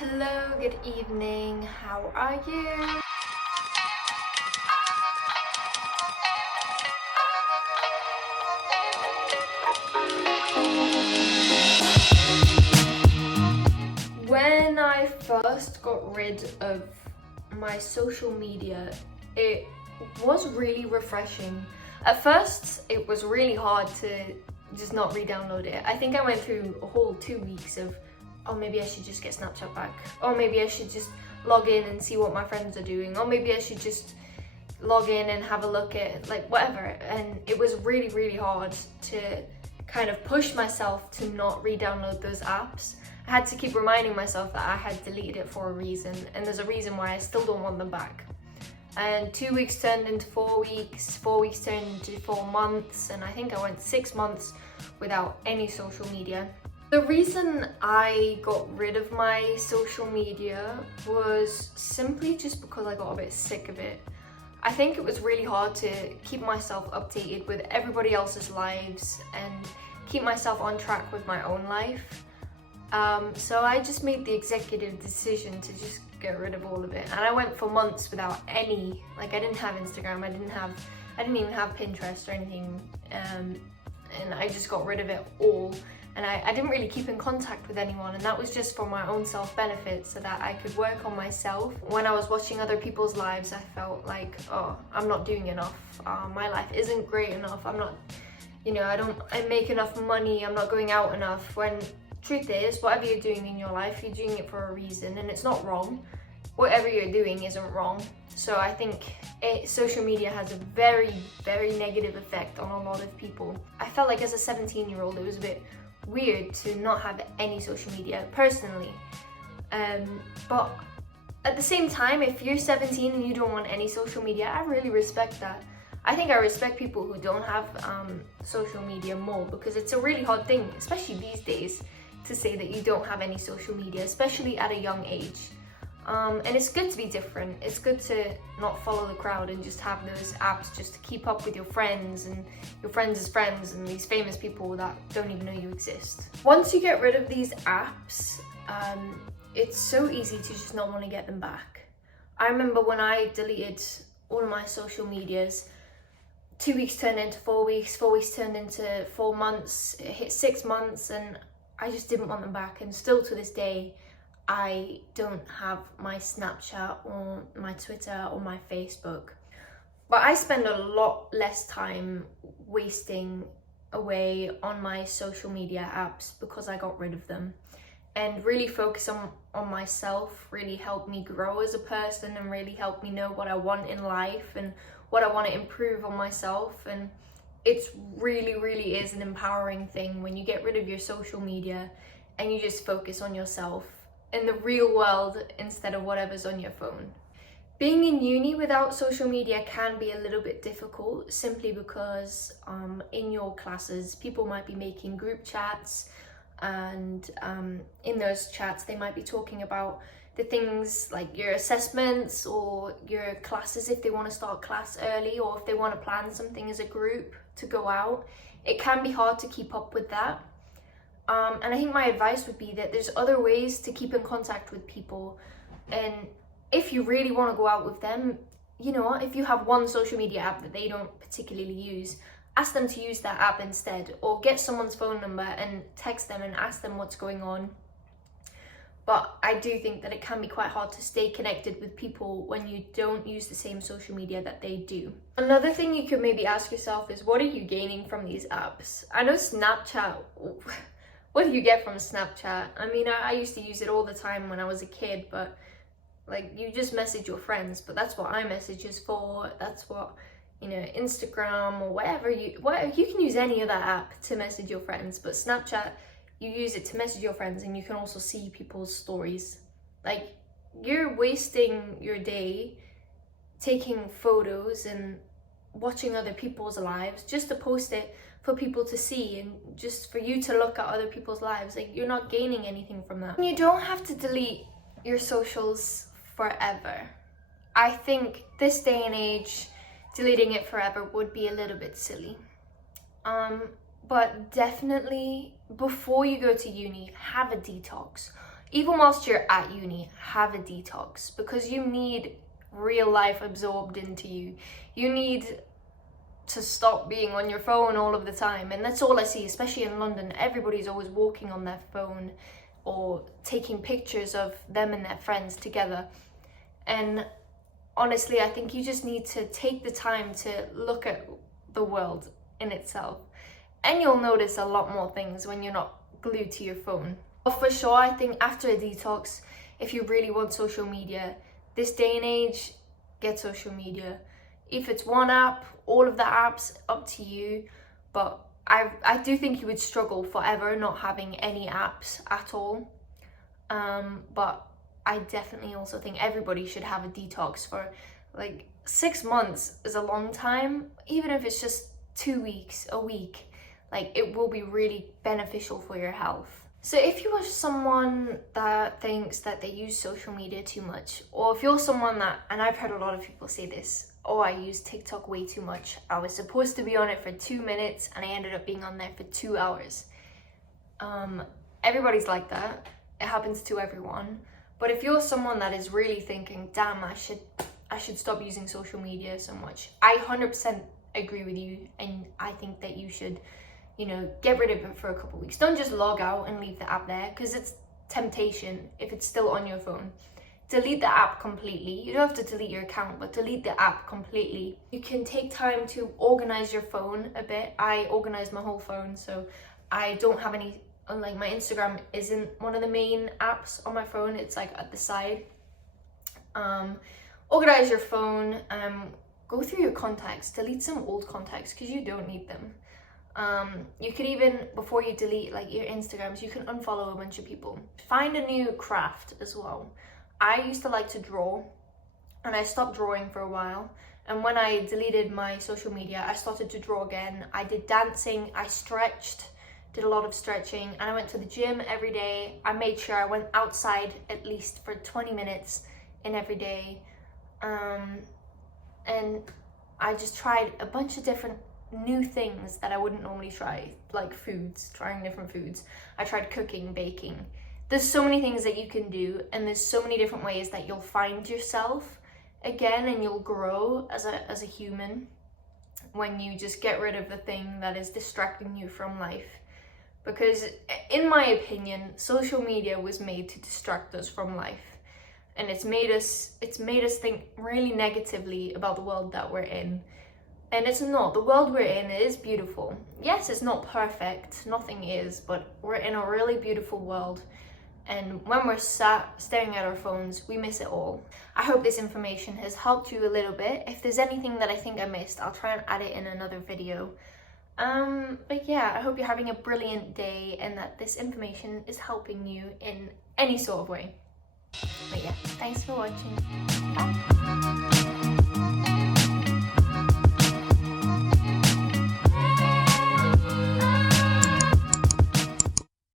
Hello, good evening. How are you? When I first got rid of my social media, it was really refreshing. At first, it was really hard to just not re-download it. I think I went through a whole 2 weeks of, oh, maybe I should just get Snapchat back. Or maybe I should just log in and see what my friends are doing. Or maybe I should just log in and have a look at, like, whatever. And it was really, really hard to kind of push myself to not re-download those apps. I had to keep reminding myself that I had deleted it for a reason, and there's a reason why I still don't want them back. And 2 weeks turned into 4 weeks, 4 weeks turned into 4 months, and I think I went 6 months without any social media. The reason I got rid of my social media was simply just because I got a bit sick of it. I think it was really hard to keep myself updated with everybody else's lives and keep myself on track with my own life. So I just made the executive decision to just get rid of all of it. And I went for months without any, like, I didn't have Instagram, I didn't even have Pinterest or anything. And I just got rid of it all. And I didn't really keep in contact with anyone, and that was just for my own self-benefit so that I could work on myself. When I was watching other people's lives, I felt like, oh, I'm not doing enough. My life isn't great enough. I'm not, I make enough money. I'm not going out enough. When truth is, whatever you're doing in your life, you're doing it for a reason, and it's not wrong. Whatever you're doing isn't wrong. So I think social media has a very, very negative effect on a lot of people. I felt like as a 17-year-old, it was a bit weird to not have any social media personally, but at the same time, if you're 17 and you don't want any social media, I really respect that. I think I respect people who don't have social media more, because it's a really hard thing, especially these days, to say that you don't have any social media, especially at a young age. And it's good to be different. It's good to not follow the crowd and just have those apps just to keep up with your friends and your friends' friends and these famous people that don't even know you exist. Once you get rid of these apps, it's so easy to just not want to get them back. I remember when I deleted all of my social medias, 2 weeks turned into 4 weeks, 4 weeks turned into 4 months, it hit 6 months, and I just didn't want them back. And still to this day, I don't have my Snapchat or my Twitter or my Facebook. But I spend a lot less time wasting away on my social media apps because I got rid of them. And really focus on myself really helped me grow as a person, and really helped me know what I want in life and what I want to improve on myself. And it's really, really is an empowering thing when you get rid of your social media and you just focus on yourself in the real world instead of whatever's on your phone. Being in uni without social media can be a little bit difficult, simply because in your classes people might be making group chats, and in those chats they might be talking about the things like your assessments or your classes, if they want to start class early, or if they want to plan something as a group to go out. It can be hard to keep up with that. And I think my advice would be that there's other ways to keep in contact with people. And if you really want to go out with them, you know what, if you have one social media app that they don't particularly use, ask them to use that app instead, or get someone's phone number and text them and ask them what's going on. But I do think that it can be quite hard to stay connected with people when you don't use the same social media that they do. Another thing you could maybe ask yourself is, what are you gaining from these apps? I know Snapchat, what do you get from Snapchat? I mean, I used to use it all the time when I was a kid, but like, you just message your friends. But that's what iMessage is for. That's what, Instagram or whatever you can use any other app to message your friends, but Snapchat, you use it to message your friends, and you can also see people's stories. Like, you're wasting your day taking photos and watching other people's lives just to post it for people to see, and just for you to look at other people's lives. Like, you're not gaining anything from that. You don't have to delete your socials forever. I think this day and age, deleting it forever would be a little bit silly. But definitely, before you go to uni, have a detox. even whilst you're at uni, have a detox, because you need real life absorbed into you. You need to stop being on your phone all of the time. And that's all I see, especially in London. Everybody's always walking on their phone or taking pictures of them and their friends together. And honestly, I think you just need to take the time to look at the world in itself. And you'll notice a lot more things when you're not glued to your phone. But for sure, I think after a detox, if you really want social media, this day and age, get social media. If it's one app, all of the apps, up to you. But I do think you would struggle forever not having any apps at all. But I definitely also think everybody should have a detox for like 6 months is a long time. Even if it's just 2 weeks, a week, like it will be really beneficial for your health. So if you are someone that thinks that they use social media too much, or if you're someone that, and I've heard a lot of people say this, oh, I use TikTok way too much. I was supposed to be on it for 2 minutes and I ended up being on there for 2 hours. Everybody's like that. It happens to everyone. But if you're someone that is really thinking, damn, I should stop using social media so much, I 100% agree with you, and I think that you should, get rid of it for a couple of weeks. Don't just log out and leave the app there, because it's temptation if it's still on your phone. Delete the app completely. You don't have to delete your account, but delete the app completely. You can take time to organize your phone a bit. I organize my whole phone, so I don't have any, like my Instagram isn't one of the main apps on my phone. It's like at the side. Organize your phone. Go through your contacts. Delete some old contacts because you don't need them. You could even, before you delete like your Instagrams, you can unfollow a bunch of people. Find a new craft as well. I used to like to draw, and I stopped drawing for a while. And when I deleted my social media, I started to draw again. I did dancing, I stretched, did a lot of stretching, and I went to the gym every day. I made sure I went outside at least for 20 minutes in every day. And I just tried a bunch of different new things that I wouldn't normally try, like foods, trying different foods. I tried cooking, baking. There's so many things that you can do, and there's so many different ways that you'll find yourself again, and you'll grow as a human when you just get rid of the thing that is distracting you from life. Because in my opinion, social media was made to distract us from life, and it's made us think really negatively about the world that we're in. And it's not. The world we're in is beautiful. Yes, it's not perfect, nothing is, but we're in a really beautiful world. And when we're sat staring at our phones, we miss it all. I hope this information has helped you a little bit. If there's anything that I think I missed, I'll try and add it in another video. But yeah, I hope you're having a brilliant day and that this information is helping you in any sort of way. But yeah, thanks for watching. Bye.